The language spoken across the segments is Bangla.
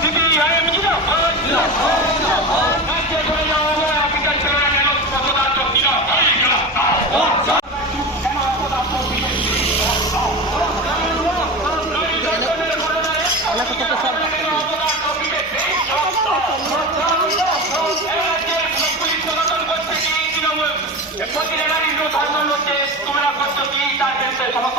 সিপিআইএম জিন্দাবাদ রাজ্যে চলে যাওয়া হবে আফ্রিকার ছেলেরা কেন পদার্থ জিন্দাবাদ প্রতিটা নারীর ধর্ম হচ্ছে তোমরা করছ কি তার বিরুদ্ধে সমস্ত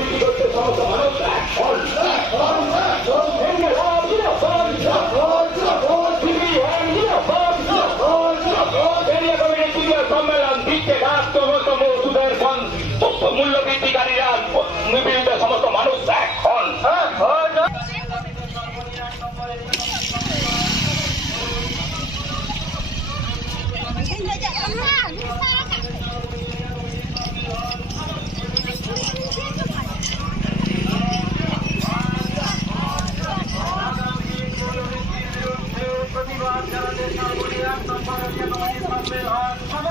রাষ্ট্রগত মৌসুদের মূল্য বৃদ্ধিকারীরা বিভিন্ন সমস্ত মানুষ বাংলাদেশের সংখ্যালঘুদের উপর নির্যাতন বন্ধ